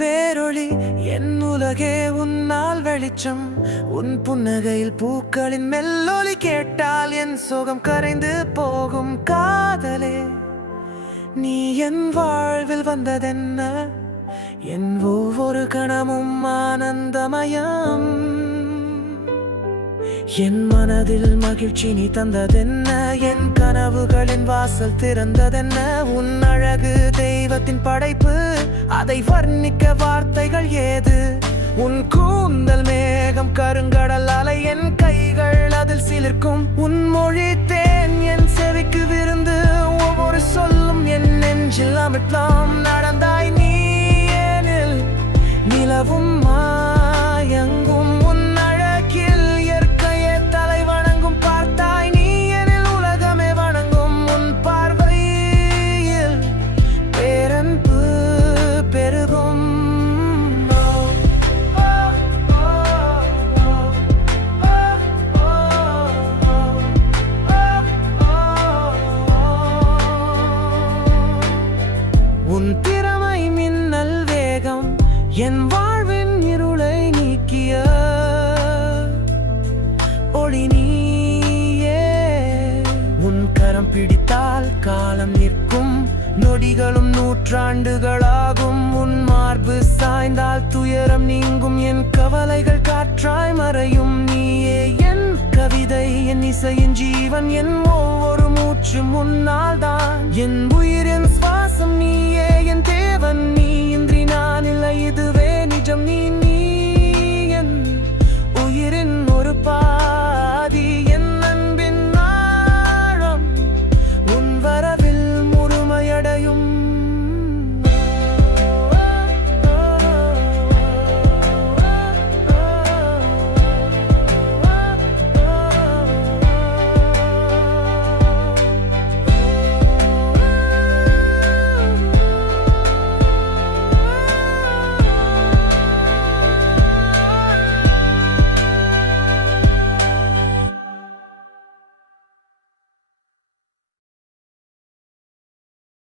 பேரொளி என் உலகே உன்னால் வெளிச்சம். உன் புன்னகையில் பூக்களின் மெல்லொலி கேட்டால் என் சுகம் கரைந்து போகும் காதலே. நீ என் வாழ்வில் வந்ததென்ன? என் ஒவ்வொரு கணமும் ஆனந்தமயம். என் மனதில் மகிழ்ச்சி நீ தந்ததென்ன? என் கனவுகளின் வாசல் திறந்ததென்ன? உன் அழகு தெய்வத்தின் படைப்பு அதை வர்ணிக்க வார்த்தைகள் ஏது? உன் கூந்தல் மேகம் கருங்கடல் அலை என் கைகள் அதில் சிலிர்க்கும். உன் மொழி தேன் என் செவிக்கு விருந்து. ஒவ்வொரு சொல்லும் என் நெஞ்சில் அமிழ்த்தாம் நட என் வாழ்வின் இருளை நீக்கிய ஒளி நீயே. உன் கரம் பிடித்தால் காலம் நிற்கும் நொடிகளும் நூற்றாண்டுகளாகும். உன் மார்பு சாய்ந்தால் துயரம் நீங்கும் என் கவலைகள் காற்றாய் மறையும். நீயே என் கவிதை என் இசையின் ஜீவன் என் ஒவ்வொரு மூச்சு முன்னால் தான். என் உயிரின்